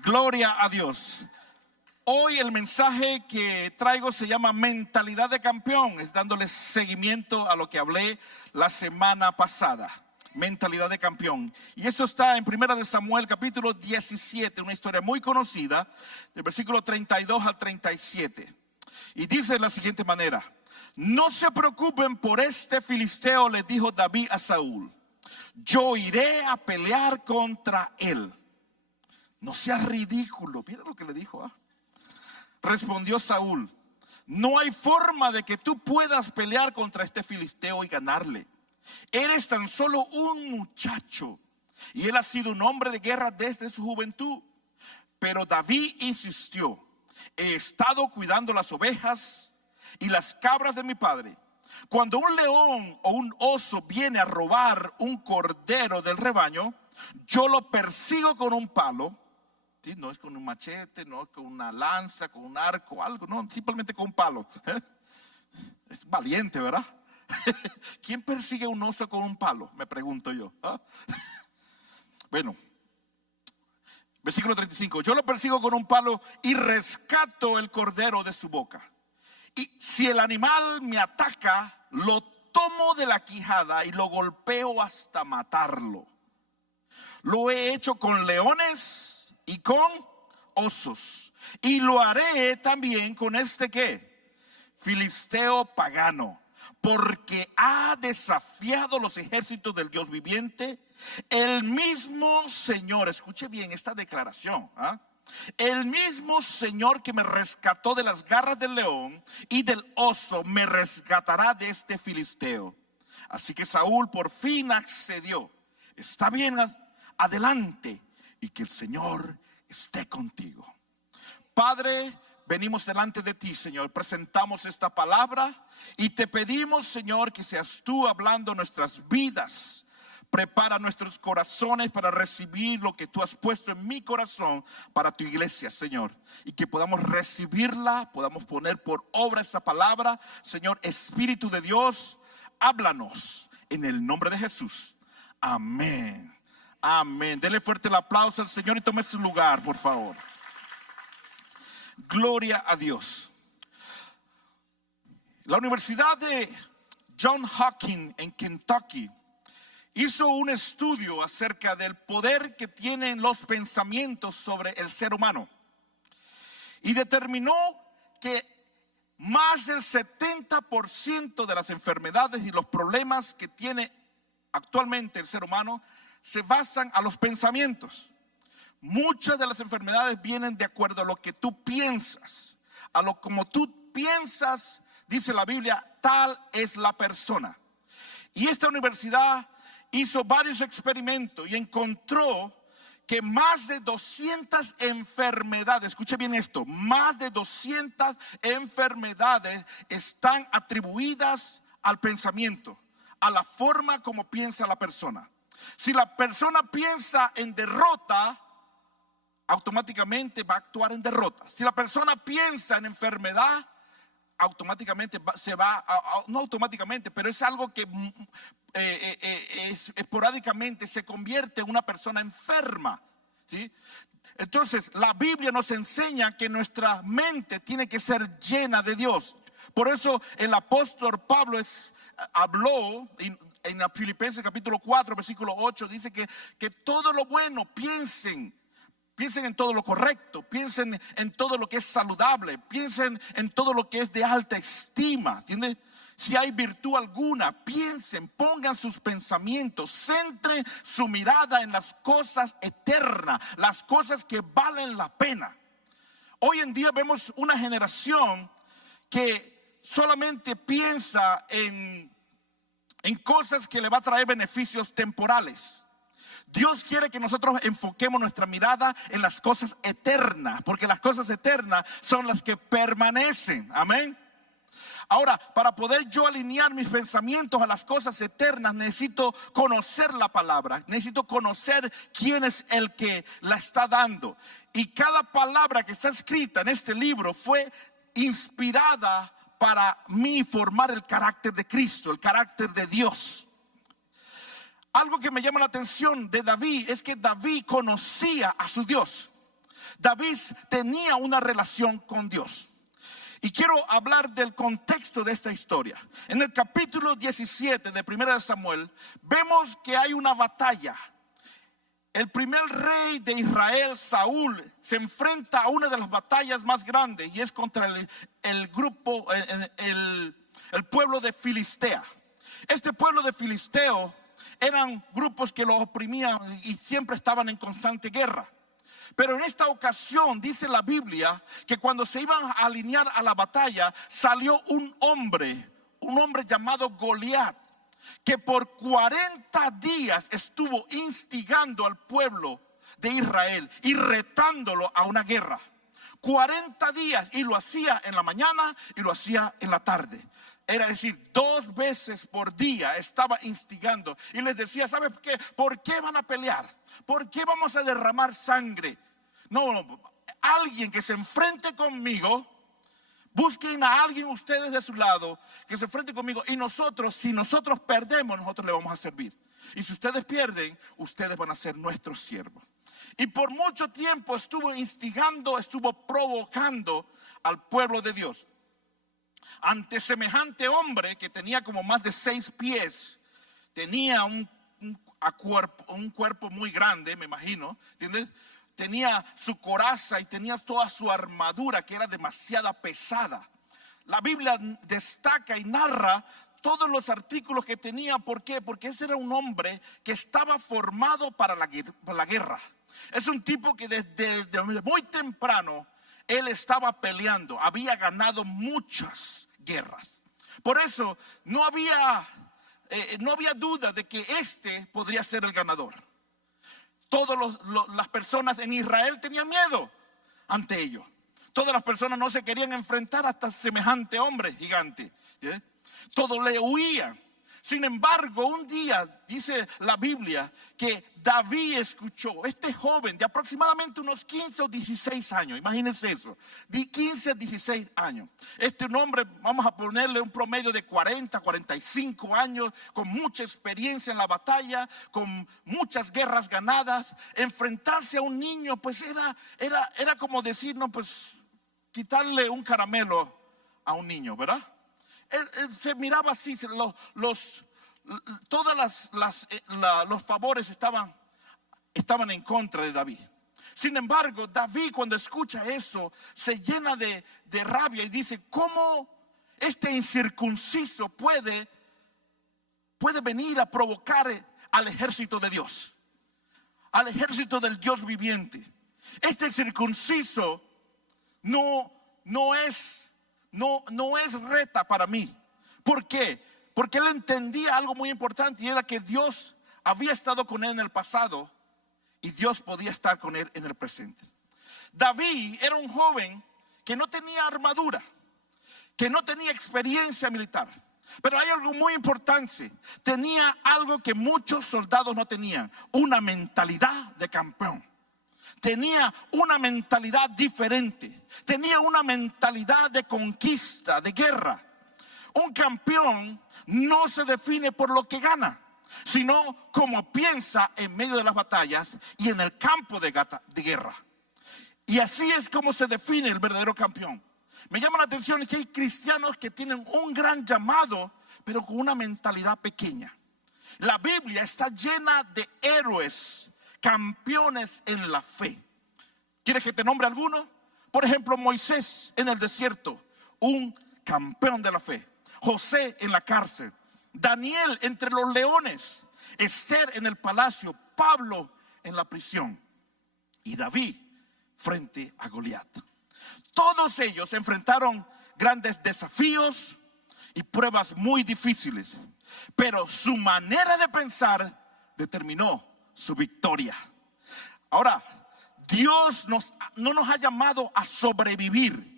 Gloria a Dios. Hoy el mensaje que traigo se llama mentalidad de campeón. Es dándole seguimiento a lo que hablé la semana pasada. Mentalidad de campeón. Y eso está en 1 de Samuel capítulo 17, una historia muy conocida, del versículo 32 al 37. Y dice de la siguiente manera: no se preocupen por este filisteo, le dijo David a Saúl. Yo iré a pelear contra él. No sea ridículo. Mira lo que le dijo. Respondió Saúl: no hay forma de que tú puedas pelear contra este filisteo y ganarle. Eres tan solo un muchacho y él ha sido un hombre de guerra desde su juventud. Pero David insistió: he estado cuidando las ovejas y las cabras de mi padre. Cuando un león o un oso viene a robar un cordero del rebaño, yo lo persigo con un palo. ¿Sí? No es con un machete, no es con una lanza, con un arco, algo, no, simplemente con un palo. Es valiente, ¿verdad? ¿Quién persigue un oso con un palo? Me pregunto yo. Bueno, versículo 35. Yo lo persigo con un palo y rescato el cordero de su boca. Y si el animal me ataca, lo tomo de la quijada y lo golpeo hasta matarlo. Lo he hecho con leones y con osos, y lo haré también con este ¿qué? Filisteo pagano, porque ha desafiado los ejércitos del Dios viviente. El mismo Señor, escuche bien esta declaración, el mismo Señor que me rescató de las garras del león y del oso, me rescatará de este filisteo. Así que Saúl por fin accedió. Está bien, adelante, y que el Señor esté contigo. Padre, venimos delante de ti, Señor, presentamos esta palabra y te pedimos, Señor, que seas tú hablando nuestras vidas. Prepara nuestros corazones para recibir lo que tú has puesto en mi corazón para tu iglesia, Señor, y que podamos recibirla, podamos poner por obra esa palabra. Señor, Espíritu de Dios, háblanos en el nombre de Jesús. Amén. Amén. Dele fuerte el aplauso al Señor y tome su lugar, por favor. Gloria a Dios. La Universidad de Johns Hopkins en Kentucky hizo un estudio acerca del poder que tienen los pensamientos sobre el ser humano y determinó que más del 70% de las enfermedades y los problemas que tiene actualmente el ser humano se basan a los pensamientos. Muchas de las enfermedades vienen de acuerdo a lo que tú piensas, a lo como tú piensas, dice la Biblia, tal es la persona. Y esta universidad hizo varios experimentos y encontró que más de 200 enfermedades, escuche bien esto, más de 200 enfermedades están atribuidas al pensamiento, a la forma como piensa la persona. Si la persona piensa en derrota, automáticamente va a actuar en derrota. Si la persona piensa en enfermedad, automáticamente se va, no automáticamente, pero es algo que esporádicamente se convierte en una persona enferma, ¿sí? Entonces la Biblia nos enseña que nuestra mente tiene que ser llena de Dios. Por eso el apóstol Pablo habló en Filipenses capítulo 4 versículo 8, dice que todo lo bueno piensen en todo lo correcto, piensen en todo lo que es saludable, piensen en todo lo que es de alta estima, ¿entiendes? Si hay virtud alguna, piensen, pongan sus pensamientos, centren su mirada en las cosas eternas, las cosas que valen la pena. Hoy en día vemos una generación que solamente piensa en cosas que le va a traer beneficios temporales. Dios quiere que nosotros enfoquemos nuestra mirada en las cosas eternas, porque las cosas eternas son las que permanecen. Amén. Ahora, para poder yo alinear mis pensamientos a las cosas eternas, necesito conocer la palabra, necesito conocer quién es el que la está dando. Y cada palabra que está escrita en este libro fue inspirada para mí formar el carácter de Cristo, el carácter de Dios. Algo que me llama la atención de David es que David conocía a su Dios. David tenía una relación con Dios. Y quiero hablar del contexto de esta historia. En el capítulo 17 de 1 Samuel, vemos que hay una batalla. El primer rey de Israel, Saúl, se enfrenta a una de las batallas más grandes y es contra el pueblo de Filistea. Este pueblo de Filisteo eran grupos que los oprimían y siempre estaban en constante guerra. Pero en esta ocasión dice la Biblia que cuando se iban a alinear a la batalla, salió un hombre llamado Goliat, que por 40 días estuvo instigando al pueblo de Israel y retándolo a una guerra. 40 días, y lo hacía en la mañana y lo hacía en la tarde. Era decir, 2 veces por día estaba instigando y les decía, ¿sabes qué? ¿Por qué van a pelear? ¿Por qué vamos a derramar sangre? No, alguien que se enfrente conmigo, busquen a alguien ustedes de su lado que se enfrente conmigo, y nosotros, si nosotros perdemos, nosotros le vamos a servir. Y si ustedes pierden, ustedes van a ser nuestros siervos. Y por mucho tiempo estuvo instigando, estuvo provocando al pueblo de Dios. Ante semejante hombre que tenía como más de 6 pies, tenía un cuerpo muy grande, me imagino, ¿entiendes? Tenía su coraza y tenía toda su armadura que era demasiado pesada. La Biblia destaca y narra todos los artículos que tenía. ¿Por qué? Porque ese era un hombre que estaba formado para la guerra. Es un tipo que desde muy temprano él estaba peleando, había ganado muchas guerras. Por eso no había duda de que este podría ser el ganador. Todas las personas en Israel tenían miedo ante ello. Todas las personas no se querían enfrentar hasta semejante hombre gigante. ¿Sí? Todos le huían. Sin embargo, un día dice la Biblia que David escuchó, este joven de aproximadamente unos 15 o 16 años, imagínense eso, de 15 a 16 años. Este hombre, vamos a ponerle un promedio de 40, 45 años, con mucha experiencia en la batalla, con muchas guerras ganadas. Enfrentarse a un niño, pues era como decir, no, pues quitarle un caramelo a un niño, ¿verdad? Él se miraba así, todos los favores estaban en contra de David. Sin embargo, David, cuando escucha eso, se llena de rabia y dice, ¿cómo este incircunciso puede venir a provocar al ejército de Dios? Al ejército del Dios viviente. Este circunciso no es reta para mí. ¿Por qué? Porque él entendía algo muy importante, y era que Dios había estado con él en el pasado y Dios podía estar con él en el presente. David era un joven que no tenía armadura, que no tenía experiencia militar, pero hay algo muy importante: tenía algo que muchos soldados no tenían, una mentalidad de campeón. Tenía una mentalidad diferente, tenía una mentalidad de conquista, de guerra. Un campeón no se define por lo que gana, sino como piensa en medio de las batallas y en el campo de guerra. Y así es como se define el verdadero campeón. Me llama la atención que hay cristianos que tienen un gran llamado, pero con una mentalidad pequeña. La Biblia está llena de héroes, campeones en la fe. ¿Quieres que te nombre alguno? Por ejemplo, Moisés en el desierto, un campeón de la fe. José en la cárcel, Daniel entre los leones, Esther en el palacio, Pablo en la prisión y David frente a Goliat. Todos ellos enfrentaron grandes desafíos y pruebas muy difíciles, pero su manera de pensar determinó su victoria. Ahora, Dios no nos ha llamado a sobrevivir.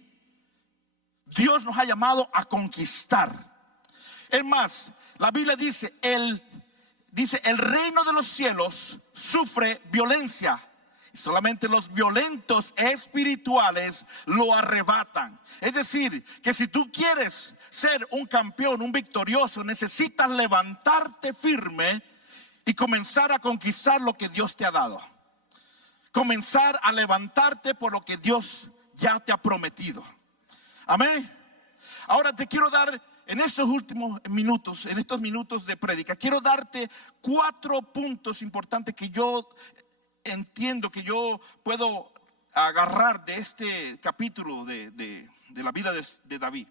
Dios nos ha llamado a conquistar. Es más, la Biblia dice, el reino de los cielos sufre violencia, y solamente los violentos espirituales lo arrebatan. Es decir, que si tú quieres ser un campeón, un victorioso, necesitas levantarte firme y comenzar a conquistar lo que Dios te ha dado. comenzar a levantarte por lo que Dios ya te ha prometido. Amén. Ahora te quiero dar en estos últimos minutos, en estos minutos de prédica, quiero darte 4 puntos importantes que yo entiendo que yo puedo agarrar de este capítulo de la vida de David.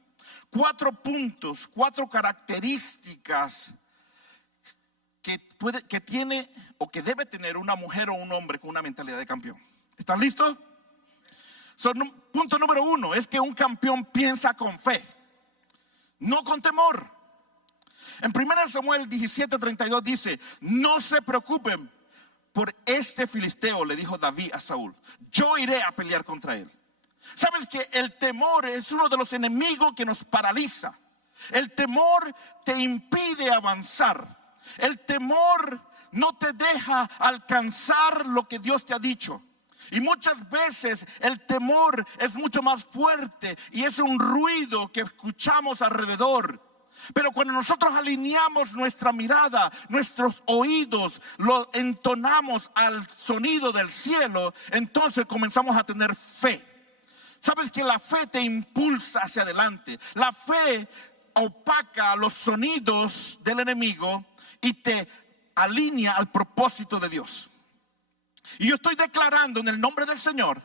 4 puntos, 4 características que tiene o que debe tener una mujer o un hombre con una mentalidad de campeón. ¿Están listos? Punto número 1 es que un campeón piensa con fe, no con temor. En 1 Samuel 17:32 dice: no se preocupen por este filisteo, le dijo David a Saúl, yo iré a pelear contra él. Sabes que el temor es uno de los enemigos que nos paraliza. El temor te impide avanzar. El temor no te deja alcanzar lo que Dios te ha dicho. Y muchas veces el temor es mucho más fuerte y es un ruido que escuchamos alrededor. Pero cuando nosotros alineamos nuestra mirada, nuestros oídos, lo entonamos al sonido del cielo, entonces comenzamos a tener fe. Sabes que la fe te impulsa hacia adelante. La fe opaca los sonidos del enemigo y te alinea al propósito de Dios. Y yo estoy declarando en el nombre del Señor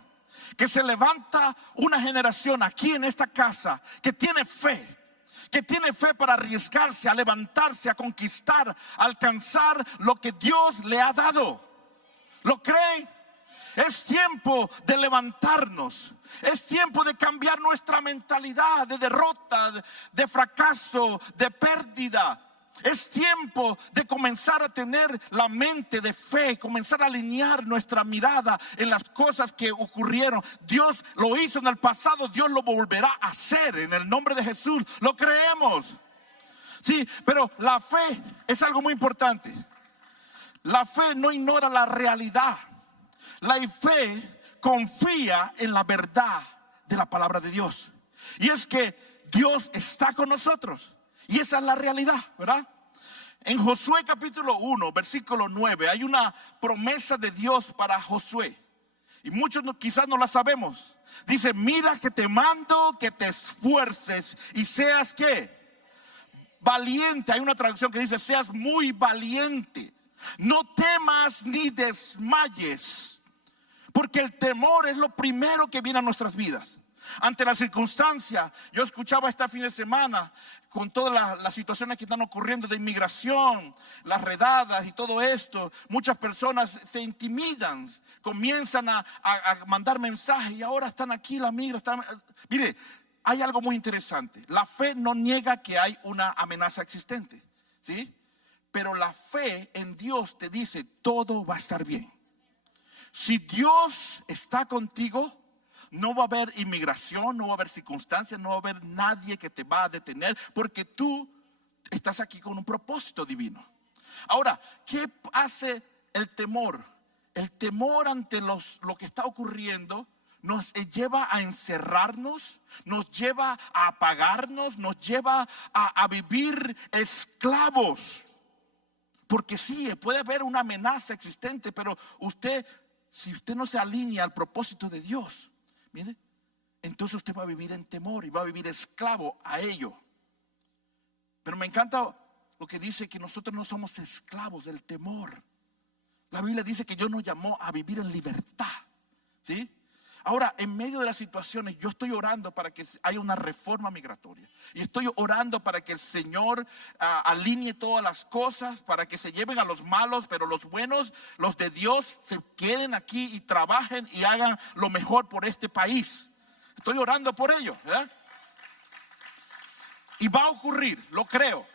que se levanta una generación aquí en esta casa que tiene fe. Que tiene fe para arriesgarse, a levantarse, a conquistar, a alcanzar lo que Dios le ha dado. ¿Lo creen? Es tiempo de levantarnos. Es tiempo de cambiar nuestra mentalidad de derrota, de fracaso, de pérdida. Es tiempo de comenzar a tener la mente de fe, comenzar a alinear nuestra mirada en las cosas que ocurrieron. Dios lo hizo en el pasado, Dios lo volverá a hacer en el nombre de Jesús. Lo creemos. Sí, pero la fe es algo muy importante. La fe no ignora la realidad. La fe confía en la verdad de la palabra de Dios. Y es que Dios está con nosotros. Y esa es la realidad, ¿verdad? En Josué capítulo 1, versículo 9, hay una promesa de Dios para Josué. Y muchos quizás no la sabemos. Dice: mira que te mando que te esfuerces y seas ¿qué? Valiente. Hay una traducción que dice: seas muy valiente. No temas ni desmayes. Porque el temor es lo primero que viene a nuestras vidas. Ante la circunstancia, yo escuchaba este fin de semana con todas las situaciones que están ocurriendo de inmigración, las redadas y todo esto. Muchas personas se intimidan, comienzan a mandar mensajes y ahora están aquí, la migra. Mire, hay algo muy interesante. La fe no niega que hay una amenaza existente, ¿sí? Pero la fe en Dios te dice: todo va a estar bien. Si Dios está contigo, no va a haber inmigración, no va a haber circunstancias, no va a haber nadie que te va a detener, porque tú estás aquí con un propósito divino. Ahora, ¿qué hace el temor? El temor ante lo que está ocurriendo nos lleva a encerrarnos, nos lleva a apagarnos, nos lleva a vivir esclavos. Porque sí, puede haber una amenaza existente, pero si usted no se alinea al propósito de Dios, mire, entonces usted va a vivir en temor y va a vivir esclavo a ello. Pero me encanta lo que dice, que nosotros no somos esclavos del temor. La Biblia dice que Dios nos llamó a vivir en libertad, ¿sí? Ahora, en medio de las situaciones, yo estoy orando para que haya una reforma migratoria. Y estoy orando para que el Señor alinee todas las cosas, para que se lleven a los malos, pero los buenos, los de Dios, se queden aquí y trabajen y hagan lo mejor por este país. Estoy orando por ello, ¿verdad? Y va a ocurrir, lo creo.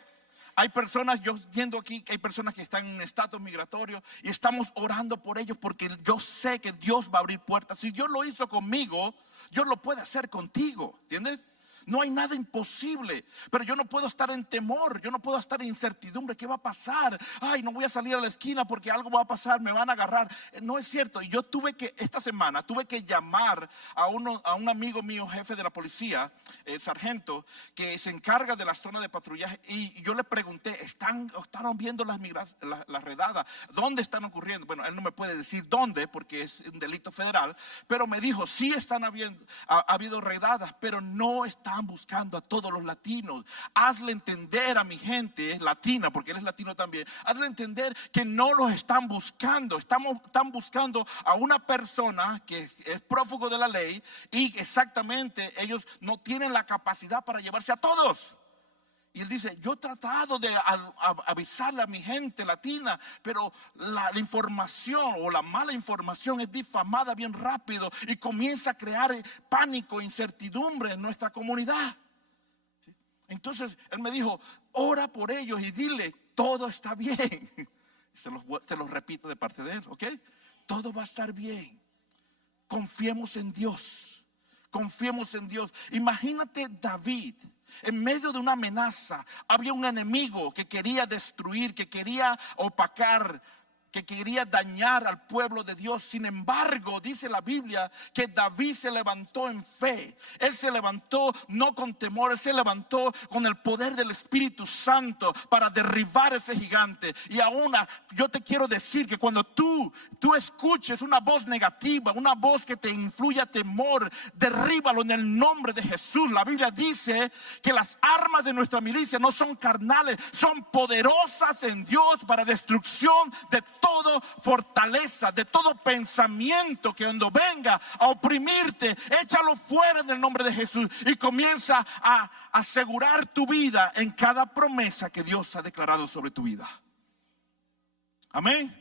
Hay personas, yo viendo aquí que hay personas que están en estatus migratorio y estamos orando por ellos, porque yo sé que Dios va a abrir puertas. Si Dios lo hizo conmigo, Dios lo puede hacer contigo, ¿entiendes? No hay nada imposible, pero yo no puedo estar en temor, yo no puedo estar en incertidumbre. ¿Qué va a pasar? Ay, no voy a salir a la esquina porque algo va a pasar, me van a agarrar. No es cierto. Y yo esta semana tuve que llamar a un amigo mío, jefe de la policía, el sargento, que se encarga de la zona de patrullaje. Y yo le pregunté, ¿están viendo las redadas? ¿Dónde están ocurriendo? Bueno, él no me puede decir dónde porque es un delito federal, pero me dijo, sí ha habido redadas, pero no están buscando a todos los latinos. Hazle entender a mi gente latina, porque él es latino también, hazle entender que no los están buscando. Están buscando a una persona que es prófugo de la ley, y exactamente ellos no tienen la capacidad para llevarse a todos. Y él dice, yo he tratado de avisarle a mi gente latina, pero la información o la mala información es difamada bien rápido y comienza a crear pánico e incertidumbre en nuestra comunidad. ¿Sí? Entonces él me dijo, ora por ellos y dile, todo está bien. Se los repito de parte de él, ¿ok? Todo va a estar bien. Confiemos en Dios. Confiemos en Dios. Imagínate David. En medio de una amenaza había un enemigo que quería destruir, que quería opacar, que quería dañar al pueblo de Dios. Sin embargo, dice la Biblia que David se levantó en fe. Él se levantó no con temor, él se levantó con el poder del Espíritu Santo para derribar ese gigante. Y aún yo te quiero decir que cuando tú escuches una voz negativa, una voz que te influya temor, derríbalo en el nombre de Jesús. La Biblia dice que las armas de nuestra milicia no son carnales, son poderosas en Dios para destrucción de toda fortaleza, de todo pensamiento que cuando venga a oprimirte, échalo fuera en el nombre de Jesús y comienza a asegurar tu vida en cada promesa que Dios ha declarado sobre tu vida. Amén.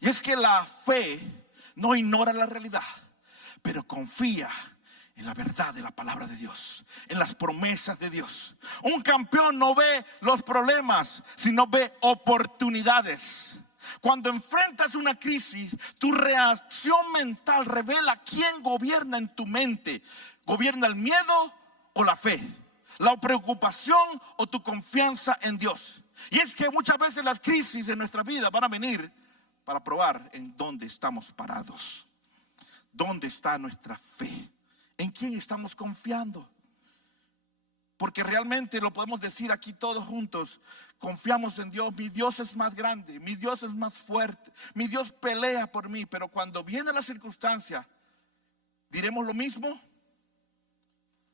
Y es que la fe no ignora la realidad, pero confía en la verdad de la palabra de Dios, en las promesas de Dios. Un campeón no ve los problemas, sino ve oportunidades. Cuando enfrentas una crisis, tu reacción mental revela quién gobierna en tu mente. ¿Gobierna el miedo o la fe? ¿La preocupación o tu confianza en Dios? Y es que muchas veces las crisis en nuestra vida van a venir para probar en dónde estamos parados. ¿Dónde está nuestra fe? ¿En quién estamos confiando? Porque realmente lo podemos decir aquí todos juntos. Confiamos en Dios. Mi Dios es más grande, mi Dios es más fuerte, mi Dios pelea por mí. Pero cuando viene la circunstancia, ¿diremos lo mismo?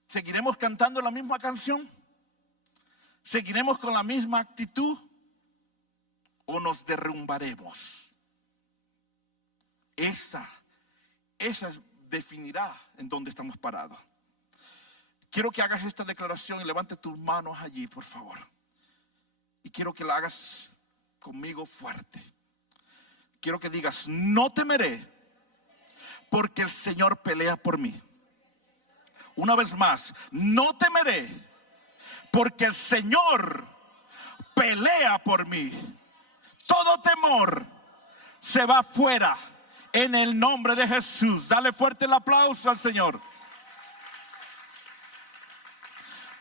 ¿Seguiremos cantando la misma canción? ¿Seguiremos con la misma actitud? ¿O nos derrumbaremos? Esa definirá en dónde estamos parados. Quiero que hagas esta declaración y levante tus manos allí, por favor. Y quiero que la hagas conmigo fuerte. Quiero que digas, no temeré, porque el Señor pelea por mí. Una vez más, no temeré, porque el Señor pelea por mí. Todo temor se va fuera en el nombre de Jesús. Dale fuerte el aplauso al Señor.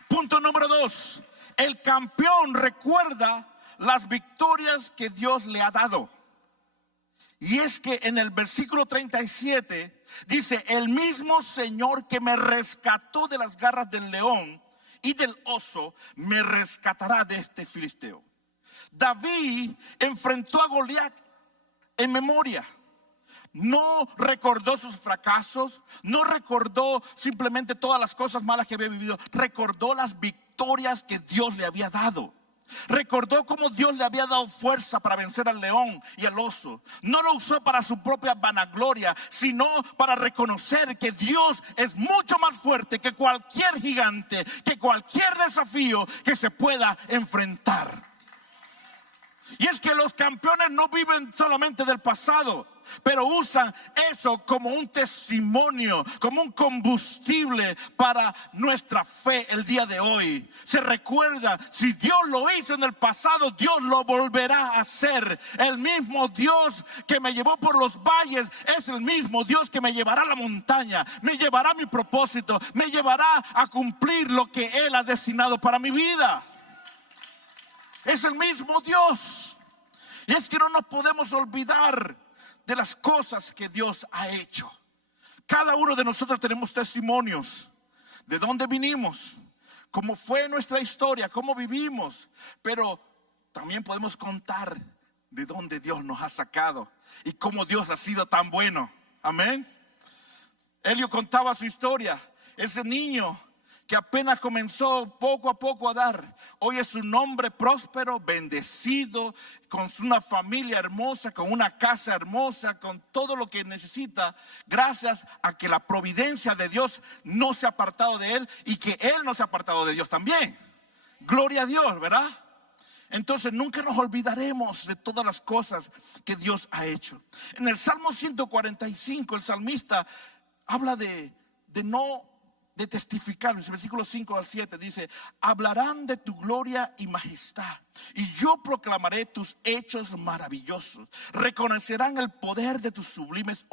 Punto número 2. El campeón recuerda las victorias que Dios le ha dado. Y es que en el versículo 37 dice, el mismo Señor que me rescató de las garras del león y del oso, me rescatará de este filisteo. David enfrentó a Goliat en memoria. No recordó sus fracasos, no recordó simplemente todas las cosas malas que había vivido. Recordó las victorias que Dios le había dado. Recordó cómo Dios le había dado fuerza para vencer al león y al oso. No lo usó para su propia vanagloria, sino para reconocer que Dios es mucho más fuerte que cualquier gigante, que cualquier desafío que se pueda enfrentar. Y es que los campeones no viven solamente del pasado, pero usan eso como un testimonio, como un combustible para nuestra fe el día de hoy. Se recuerda, si Dios lo hizo en el pasado, Dios lo volverá a hacer. El mismo Dios que me llevó por los valles es el mismo Dios que me llevará a la montaña, me llevará a mi propósito, me llevará a cumplir lo que Él ha destinado para mi vida. Es el mismo Dios. Y es que no nos podemos olvidar de las cosas que Dios ha hecho. Cada uno de nosotros tenemos testimonios de dónde vinimos, cómo fue nuestra historia, cómo vivimos. Pero también podemos contar de dónde Dios nos ha sacado y cómo Dios ha sido tan bueno. Amén. Elio contaba su historia. Ese niño que apenas comenzó poco a poco a dar, hoy es un hombre próspero, bendecido, con una familia hermosa, con una casa hermosa, con todo lo que necesita, gracias a que la providencia de Dios no se ha apartado de él y que él no se ha apartado de Dios también. Gloria a Dios, ¿verdad? Entonces nunca nos olvidaremos de todas las cosas que Dios ha hecho. En el Salmo 145 el salmista habla de testificar. En el versículo 5 al 7 dice: hablarán de tu gloria y majestad, y yo proclamaré tus hechos maravillosos. Reconocerán el poder de tus sublimes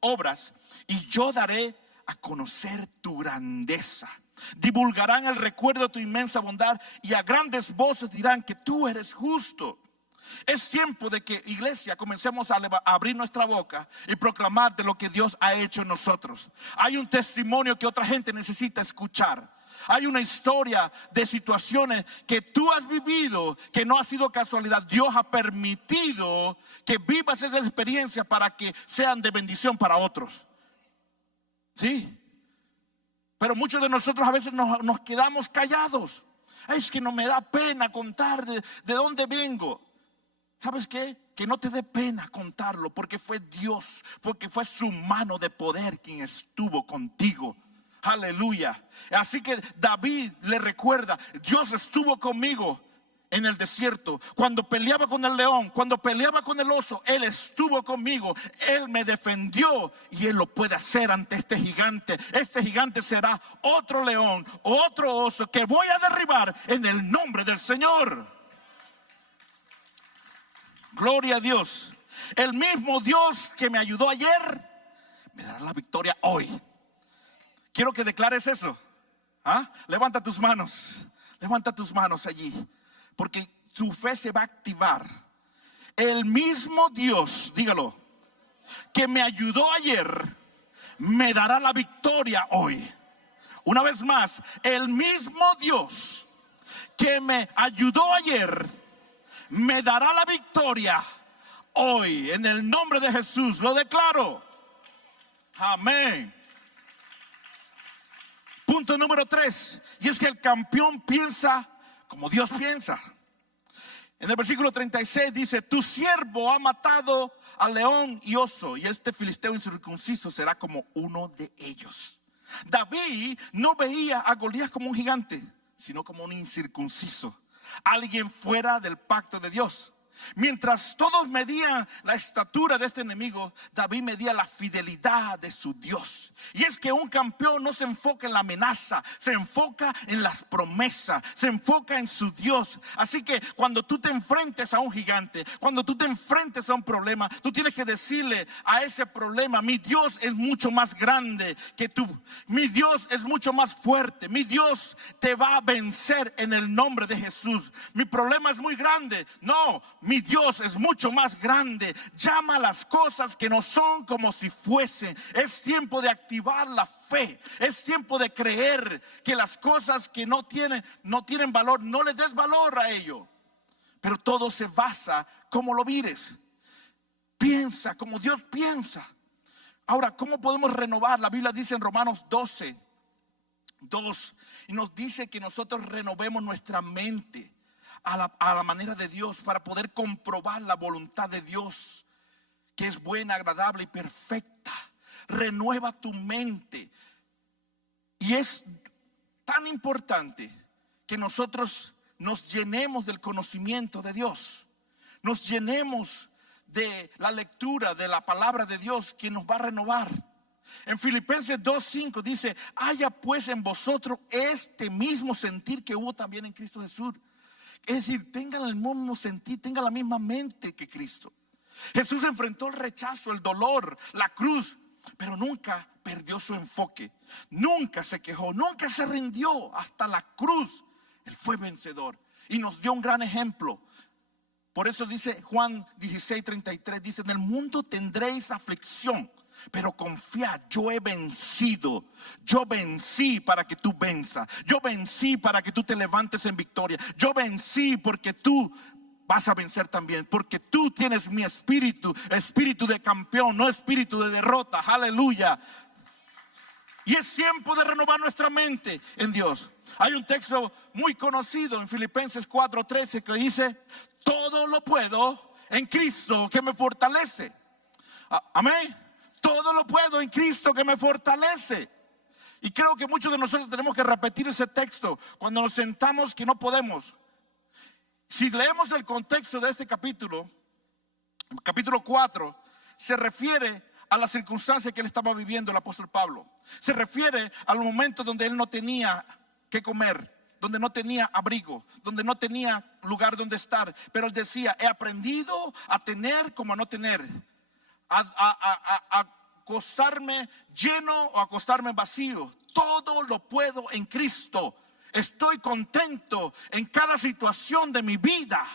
obras, y yo daré a conocer tu grandeza. Divulgarán el recuerdo de tu inmensa bondad, y a grandes voces dirán que tú eres justo. Es tiempo de que, iglesia, comencemos a abrir nuestra boca y proclamar de lo que Dios ha hecho en nosotros. Hay un testimonio que otra gente necesita escuchar. Hay una historia de situaciones que tú has vivido, que no ha sido casualidad. Dios ha permitido que vivas esa experiencia para que sean de bendición para otros. Sí. Pero muchos de nosotros a veces nos quedamos callados. Es que no me da pena contar de dónde vengo. ¿Sabes qué? Que no te dé pena contarlo, porque fue Dios, porque fue su mano de poder quien estuvo contigo. Aleluya. Así que David le recuerda: Dios estuvo conmigo en el desierto, cuando peleaba con el león, cuando peleaba con el oso, Él estuvo conmigo, Él me defendió, y Él lo puede hacer ante este gigante. Este gigante será otro león, otro oso que voy a derribar en el nombre del Señor. Gloria a Dios. El mismo Dios que me ayudó ayer me dará la victoria hoy. Quiero que declares eso. Levanta tus manos. Levanta tus manos allí, porque tu fe se va a activar. El mismo Dios, dígalo, que me ayudó ayer me dará la victoria hoy. Una vez más, el mismo Dios que me ayudó ayer me dará la victoria hoy. En el nombre de Jesús lo declaro. Amén. Punto número 3. Y es que el campeón piensa como Dios piensa. En el versículo 36 dice: tu siervo ha matado al león y oso, y este filisteo incircunciso será como uno de ellos. David no veía a Goliat como un gigante, sino como un incircunciso, alguien fuera del pacto de Dios. Mientras todos medían la estatura de este enemigo, David medía la fidelidad de su Dios. Y es que un campeón no se enfoca en la amenaza, se enfoca en las promesas, se enfoca en su Dios. Así que cuando tú te enfrentes a un gigante, cuando tú te enfrentes a un problema, tú tienes que decirle a ese problema: mi Dios es mucho más grande que tú, mi Dios es mucho más fuerte, mi Dios te va a vencer en el nombre de Jesús. Mi problema es muy grande. No, mi Dios es mucho más grande. Llama las cosas que no son como si fuesen. Es tiempo de activar la fe. Es tiempo de creer que las cosas que no tienen valor, no les des valor a ello. Pero todo se basa como lo mires. Piensa como Dios piensa. Ahora, ¿cómo podemos renovar? La Biblia dice en Romanos 12:2, y nos dice que nosotros renovemos nuestra mente a la manera de Dios, para poder comprobar la voluntad de Dios, que es buena, agradable y perfecta. Renueva tu mente. Y es tan importante que nosotros nos llenemos del conocimiento de Dios. nos llenemos de la lectura de la palabra de Dios que nos va a renovar. En Filipenses 2:5 dice: haya pues en vosotros este mismo sentir que hubo también en Cristo Jesús. Es decir, tengan el mismo sentir, tengan la misma mente que Cristo. Jesús enfrentó el rechazo, el dolor, la cruz, pero nunca perdió su enfoque. Nunca se quejó, nunca se rindió hasta la cruz. Él fue vencedor y nos dio un gran ejemplo. Por eso dice Juan 16:33, dice: en el mundo tendréis aflicción, pero confiad, yo he vencido. Yo vencí para que tú venzas. Yo vencí para que tú te levantes en victoria. Yo vencí porque tú vas a vencer también, porque tú tienes mi espíritu, espíritu de campeón, no espíritu de derrota. Aleluya. Y es tiempo de renovar nuestra mente en Dios. Hay un texto muy conocido en Filipenses 4:13 que dice: todo lo puedo en Cristo que me fortalece. Amén. Todo lo puedo en Cristo que me fortalece. Y creo que muchos de nosotros tenemos que repetir ese texto cuando nos sentamos que no podemos. Si leemos el contexto de este capítulo 4, se refiere a la circunstancia que él estaba viviendo, el apóstol Pablo. Se refiere al momento donde él no tenía que comer, donde no tenía abrigo, donde no tenía lugar donde estar. Pero él decía: he aprendido a tener como a no tener, a acostarme lleno o acostarme vacío. Todo lo puedo en Cristo. Estoy contento en cada situación de mi vida.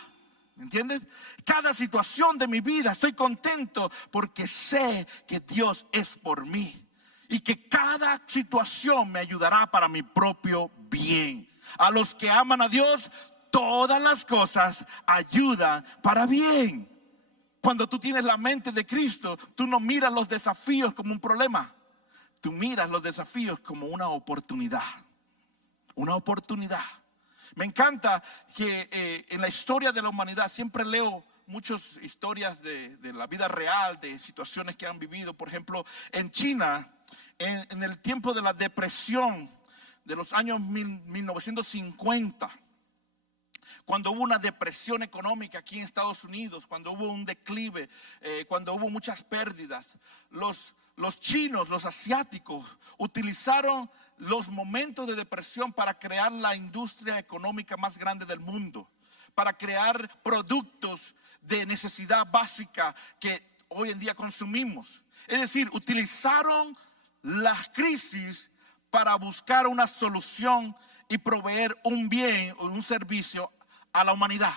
¿Me entiendes? Cada situación de mi vida estoy contento porque sé que Dios es por mí y que cada situación me ayudará para mi propio bien. A los que aman a Dios, todas las cosas ayudan para bien. Cuando tú tienes la mente de Cristo, tú no miras los desafíos como un problema. Tú miras los desafíos como una oportunidad. Una oportunidad. Me encanta que en la historia de la humanidad siempre leo muchas historias de la vida real, de situaciones que han vivido. Por ejemplo, en China, en el tiempo de la depresión de los años 1950, cuando hubo una depresión económica aquí en Estados Unidos, cuando hubo un declive, cuando hubo muchas pérdidas, los chinos, los asiáticos, utilizaron los momentos de depresión para crear la industria económica más grande del mundo, para crear productos de necesidad básica que hoy en día consumimos. Es decir, utilizaron las crisis para buscar una solución y proveer un bien o un servicio a la humanidad.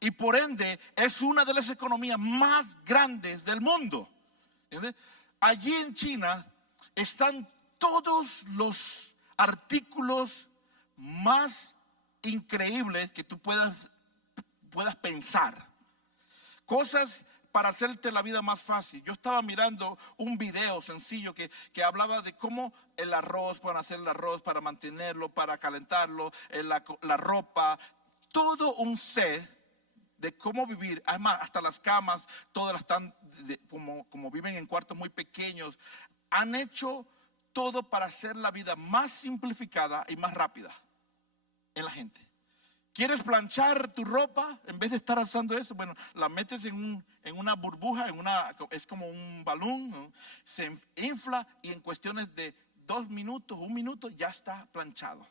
Y por ende es una de las economías más grandes del mundo. ¿Entiendes? Allí en China están todos los artículos más increíbles que tú puedas pensar. Cosas para hacerte la vida más fácil. Yo estaba mirando un video sencillo que hablaba de cómo el arroz, para hacer el arroz, para mantenerlo, para calentarlo, la ropa, todo un set de cómo vivir. Además, hasta las camas, todas están como viven en cuartos muy pequeños. Han hecho todo para hacer la vida más simplificada y más rápida en la gente. ¿Quieres planchar tu ropa? En vez de estar alzando eso, bueno, la metes en una burbuja, es como un balón, ¿no? Se infla y en cuestiones de 2 minutos, 1 minuto, ya está planchado.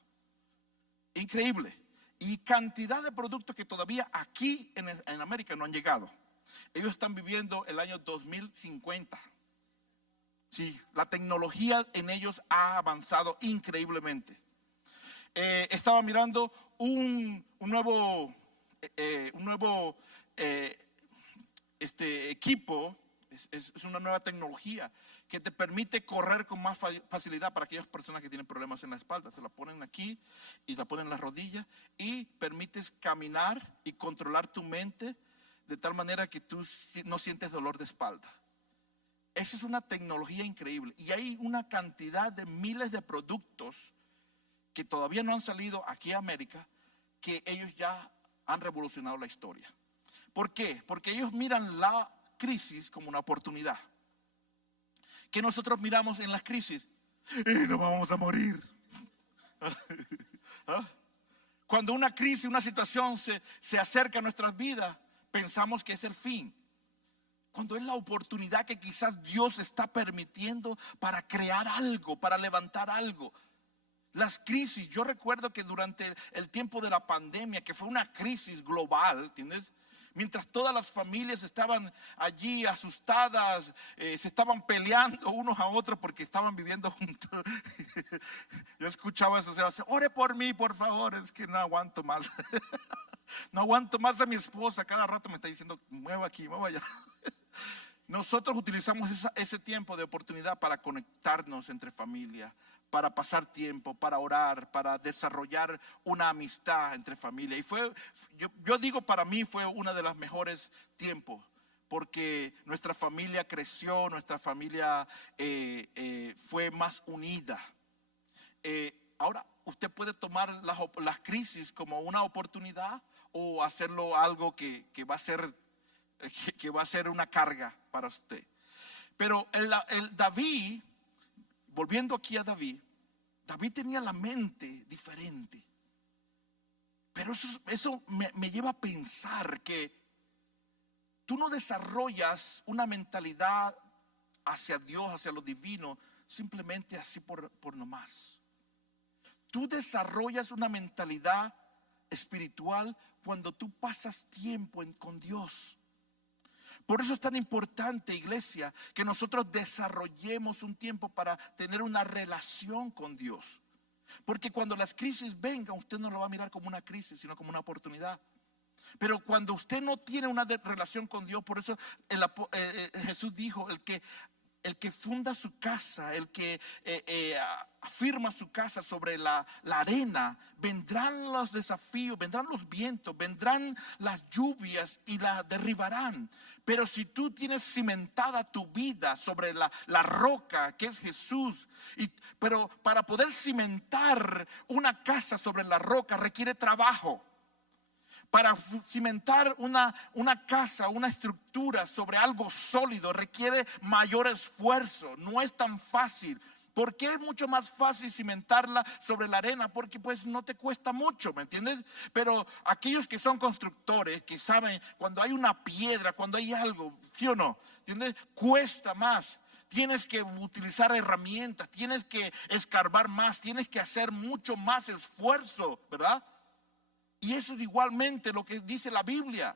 Increíble. Y cantidad de productos que todavía aquí en América no han llegado. Ellos están viviendo el año 2050. Sí, la tecnología en ellos ha avanzado increíblemente. Estaba mirando un nuevo equipo, es una nueva tecnología que te permite correr con más facilidad para aquellas personas que tienen problemas en la espalda. Se la ponen aquí y la ponen en las rodillas y permites caminar y controlar tu mente de tal manera que tú no sientes dolor de espalda. Esa es una tecnología increíble y hay una cantidad de miles de productos que todavía no han salido aquí a América, que ellos ya han revolucionado la historia. ¿Por qué? Porque ellos miran la crisis como una oportunidad. Que nosotros miramos en las crisis, nos vamos a morir. Cuando una crisis, una situación se acerca a nuestras vidas, pensamos que es el fin, cuando es la oportunidad que quizás Dios está permitiendo para crear algo, para levantar algo. Las crisis, yo recuerdo que durante el tiempo de la pandemia, que fue una crisis global, ¿entiendes? Mientras todas las familias estaban allí asustadas, se estaban peleando unos a otros porque estaban viviendo juntos. Yo escuchaba eso, ore por mí, por favor, es que no aguanto más. No aguanto más a mi esposa, cada rato me está diciendo, mueva aquí, mueva allá. Nosotros utilizamos ese tiempo de oportunidad para conectarnos entre familia, para pasar tiempo, para orar, para desarrollar una amistad entre familia. Y yo digo, para mí fue uno de los mejores tiempos, porque nuestra familia creció, nuestra familia fue más unida. Ahora, usted puede tomar las crisis como una oportunidad o hacerlo algo que va a ser una carga para usted. Pero el David, volviendo aquí a David tenía la mente diferente. Pero eso me lleva a pensar que tú no desarrollas una mentalidad hacia Dios, hacia lo divino, simplemente así por nomás. Tú desarrollas una mentalidad espiritual cuando tú pasas tiempo con Dios. Por eso es tan importante, iglesia, que nosotros desarrollemos un tiempo para tener una relación con Dios. Porque cuando las crisis vengan, usted no lo va a mirar como una crisis, sino como una oportunidad. Pero cuando usted no tiene una relación con Dios, por eso Jesús dijo, el que funda su casa, el que afirma su casa sobre la arena, vendrán los desafíos, vendrán los vientos, vendrán las lluvias y la derribarán. Pero si tú tienes cimentada tu vida sobre la roca que es Jesús, pero para poder cimentar una casa sobre la roca requiere trabajo. Para cimentar una casa, una estructura sobre algo sólido requiere mayor esfuerzo. No es tan fácil. ¿Por qué es mucho más fácil cimentarla sobre la arena? Porque pues no te cuesta mucho, ¿me entiendes? Pero aquellos que son constructores, que saben cuando hay una piedra, cuando hay algo, ¿sí o no? ¿Entiendes? Cuesta más. Tienes que utilizar herramientas, tienes que escarbar más, tienes que hacer mucho más esfuerzo, ¿verdad? Y eso es igualmente lo que dice la Biblia.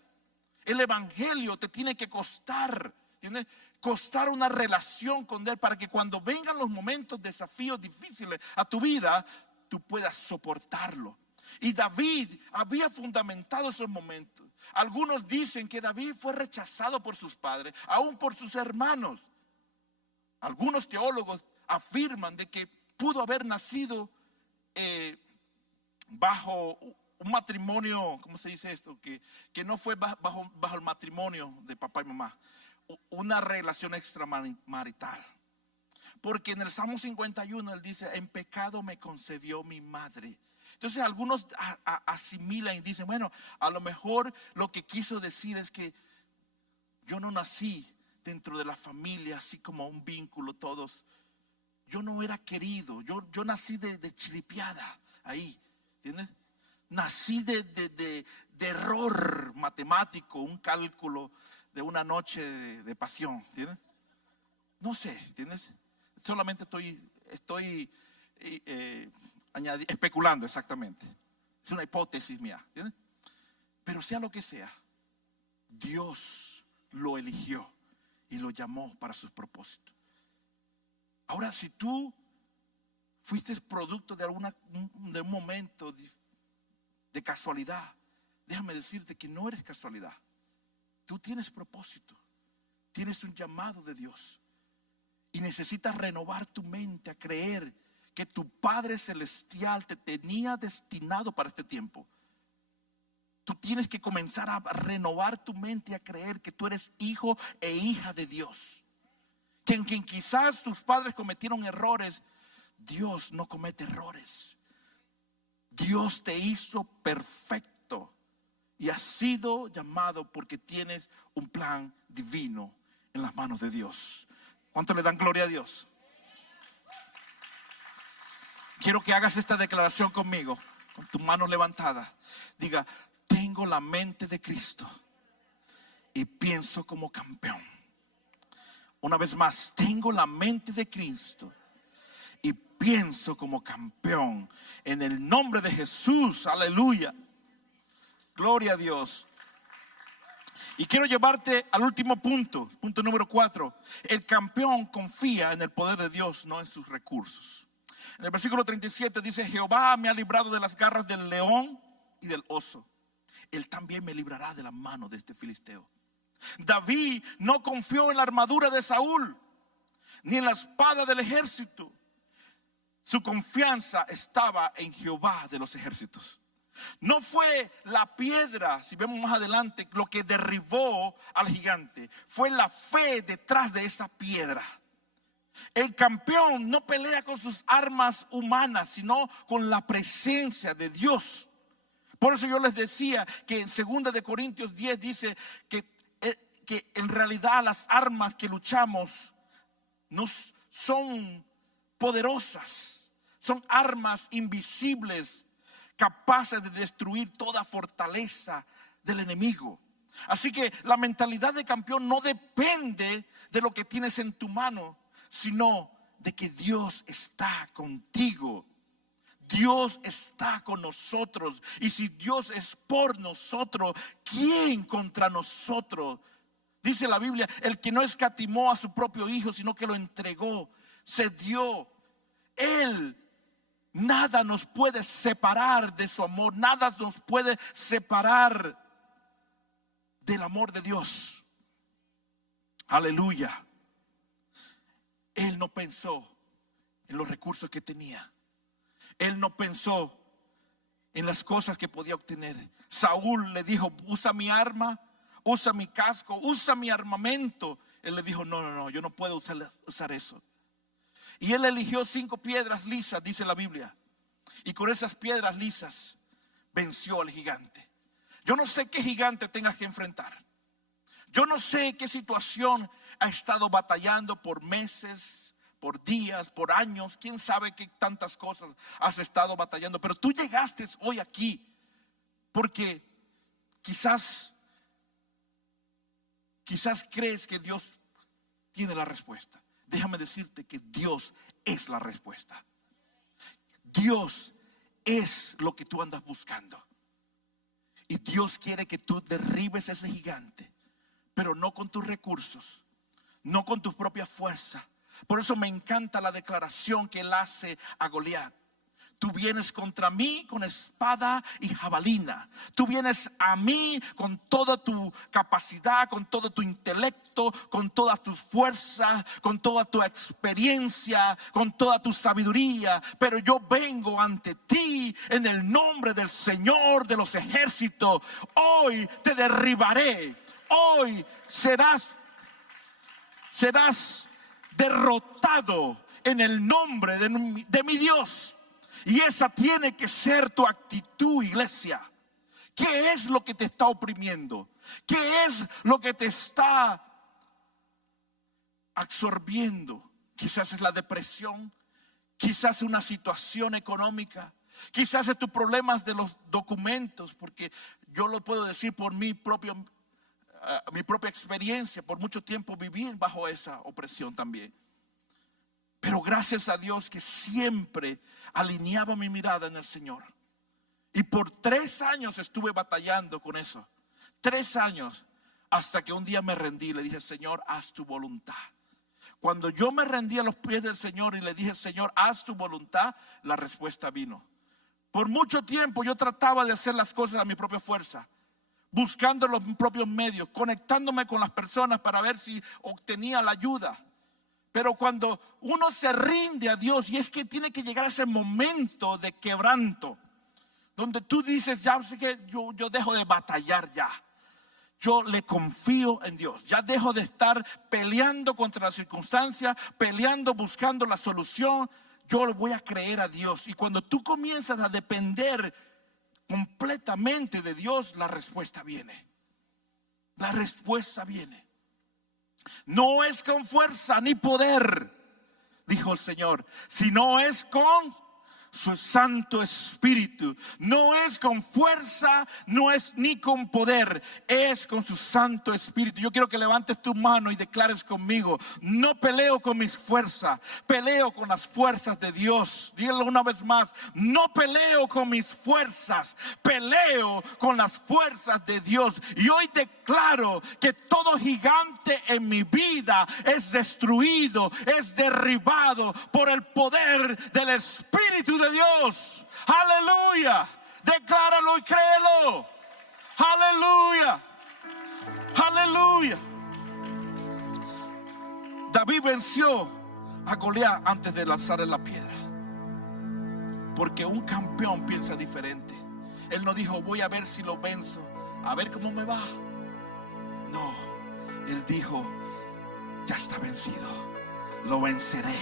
El evangelio te tiene que costar, ¿entiendes? Costar una relación con Él para que cuando vengan los momentos, desafíos difíciles a tu vida, tú puedas soportarlo. Y David había fundamentado esos momentos. Algunos dicen que David fue rechazado por sus padres, aún por sus hermanos. Algunos teólogos afirman de que pudo haber nacido bajo un matrimonio, ¿cómo se dice esto? Que no fue bajo el matrimonio de papá y mamá, una relación extramarital. Porque en el Salmo 51 él dice, en pecado me concebió mi madre. Entonces algunos asimilan y dicen, bueno, a lo mejor lo que quiso decir es que yo no nací dentro de la familia, así como un vínculo todos. Yo no era querido, yo nací de chiripiada ahí, ¿entiendes? Nací de error matemático, un cálculo de una noche de pasión, ¿entiendes? No sé, ¿entiendes? Solamente estoy especulando exactamente. Es una hipótesis mía, ¿entiendes? Pero sea lo que sea, Dios lo eligió y lo llamó para sus propósitos. Ahora, si tú fuiste producto de un momento de casualidad, déjame decirte que no eres casualidad. Tú tienes propósito, tienes un llamado de Dios y necesitas renovar tu mente a creer que tu Padre Celestial te tenía destinado para este tiempo. Tú tienes que comenzar a renovar tu mente y a creer que tú eres hijo e hija de Dios. Que en quien quizás tus padres cometieron errores, Dios no comete errores. Dios te hizo perfecto y has sido llamado porque tienes un plan divino en las manos de Dios. ¿Cuánto le dan gloria a Dios? Quiero que hagas esta declaración conmigo, con tus manos levantadas. Diga, tengo la mente de Cristo. y pienso como campeón. Una vez más, tengo la mente de Cristo y pienso como campeón. En el nombre de Jesús, aleluya. Gloria a Dios. Y quiero llevarte al último punto, punto número 4. El campeón confía en el poder de Dios, no en sus recursos. En el versículo 37 dice: Jehová me ha librado de las garras del león y del oso. Él también me librará de la mano de este filisteo. David no confió en la armadura de Saúl, ni en la espada del ejército. Su confianza estaba en Jehová de los ejércitos. No fue la piedra, si vemos más adelante, lo que derribó al gigante. Fue la fe detrás de esa piedra. El campeón no pelea con sus armas humanas, sino con la presencia de Dios. Por eso yo les decía que en 2 de Corintios 10 dice que en realidad las armas que luchamos no son poderosas. Son armas invisibles, capaces de destruir toda fortaleza del enemigo. Así que la mentalidad de campeón no depende de lo que tienes en tu mano, sino de que Dios está contigo. Dios está con nosotros. Y si Dios es por nosotros, ¿quién contra nosotros? Dice la Biblia: el que no escatimó a su propio hijo, sino que lo entregó, se dio. Él, nada nos puede separar de su amor. Nada nos puede separar del amor de Dios. Aleluya. Él no pensó en los recursos que tenía. Él no pensó en las cosas que podía obtener. Saúl le dijo: usa mi arma, usa mi casco, usa mi armamento. Él le dijo: no, yo no puedo usar eso. Y él eligió 5 piedras lisas, dice la Biblia. Y con esas piedras lisas venció al gigante. Yo no sé qué gigante tengas que enfrentar. Yo no sé qué situación ha estado batallando por meses, por días, por años. Quién sabe qué tantas cosas has estado batallando. Pero tú llegaste hoy aquí porque quizás crees que Dios tiene la respuesta. Déjame decirte que Dios es la respuesta. Dios es lo que tú andas buscando. Y Dios quiere que tú derribes ese gigante, pero no con tus recursos, no con tu propia fuerza. Por eso me encanta la declaración que él hace a Goliat. Tú vienes contra mí con espada y jabalina. Tú vienes a mí con toda tu capacidad, con todo tu intelecto, con todas tus fuerzas, con toda tu experiencia, con toda tu sabiduría. Pero yo vengo ante ti en el nombre del Señor de los ejércitos. Hoy te derribaré. Hoy serás derrotado en el nombre de mi Dios. Y esa tiene que ser tu actitud, iglesia. ¿Qué es lo que te está oprimiendo? ¿Qué es lo que te está absorbiendo? Quizás es la depresión, quizás es una situación económica, quizás es tus problemas de los documentos, porque yo lo puedo decir por mi propia experiencia. Por mucho tiempo viví bajo esa opresión también. Pero gracias a Dios que siempre alineaba mi mirada en el Señor. Y por 3 años estuve batallando con eso. 3 años, hasta que un día me rendí y le dije: Señor, haz tu voluntad. Cuando yo me rendí a los pies del Señor y le dije: Señor, haz tu voluntad, la respuesta vino. Por mucho tiempo yo trataba de hacer las cosas a mi propia fuerza, buscando los propios medios, conectándome con las personas para ver si obtenía la ayuda. Pero cuando uno se rinde a Dios, y es que tiene que llegar a ese momento de quebranto, donde tú dices: ya sé que yo dejo de batallar ya. Yo le confío en Dios. Ya dejo de estar peleando contra las circunstancias, peleando, buscando la solución. Yo le voy a creer a Dios. Y cuando tú comienzas a depender completamente de Dios, la respuesta viene. La respuesta viene. No es con fuerza ni poder, dijo el Señor, sino es con su Santo Espíritu. No es con fuerza, no es ni con poder, es con su Santo Espíritu. Yo quiero que levantes tu mano y declares conmigo: no peleo con mis fuerzas, peleo con las fuerzas de Dios. Dígalo una vez más: no peleo con mis fuerzas, peleo con las fuerzas de Dios. Y hoy declaro que todo gigante en mi vida es destruido, es derribado por el poder del Espíritu de Dios. Aleluya. Decláralo y créelo. Aleluya. Aleluya. David venció a Goliat antes de lanzarle la piedra, porque un campeón piensa diferente. Él no dijo: voy a ver si lo venzo, a ver cómo me va. No, él dijo: ya está vencido, lo venceré,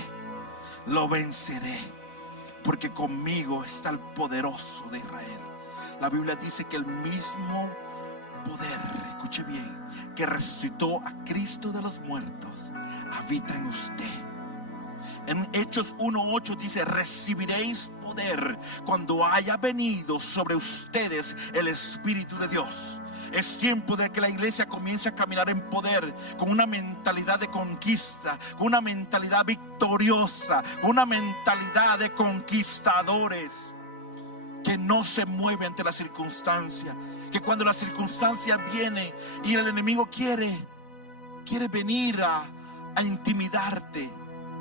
lo venceré, porque conmigo está el poderoso de Israel. La Biblia dice que el mismo poder, escuche bien, que resucitó a Cristo de los muertos, habita en usted. En Hechos 1:8 dice: recibiréis poder cuando haya venido sobre ustedes el Espíritu de Dios. Es tiempo de que la iglesia comience a caminar en poder, con una mentalidad de conquista, con una mentalidad victoriosa, con una mentalidad de conquistadores, que no se mueve ante la circunstancia. Que cuando la circunstancia viene y el enemigo quiere venir a intimidarte,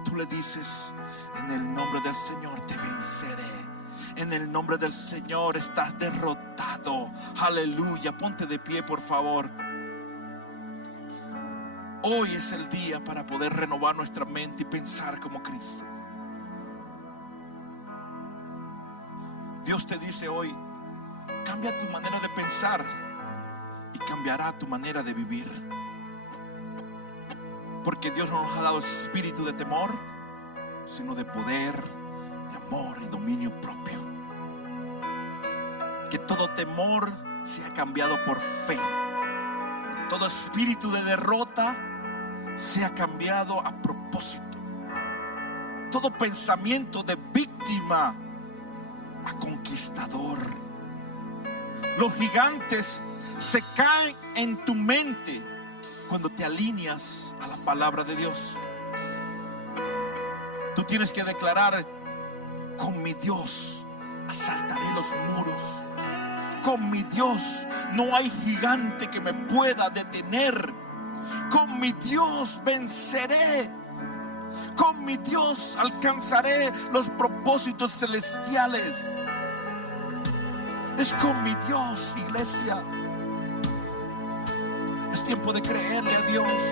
tú le dices: en el nombre del Señor te venceré. En el nombre del Señor estás derrotado. Aleluya. Ponte de pie, por favor. Hoy es el día para poder renovar nuestra mente y pensar como Cristo. Dios te dice hoy: cambia tu manera de pensar y cambiará tu manera de vivir. Porque Dios no nos ha dado espíritu de temor, sino de poder, de amor y dominio propio. Que todo temor sea cambiado por fe. Todo espíritu de derrota sea cambiado a propósito. Todo pensamiento de víctima a conquistador. Los gigantes se caen en tu mente cuando te alineas a la palabra de Dios. Tú tienes que declarar: con mi Dios asaltaré los muros. Con mi Dios no hay gigante que me pueda detener. Con mi Dios venceré. Con mi Dios alcanzaré los propósitos celestiales. Es con mi Dios, iglesia. Es tiempo de creerle a Dios.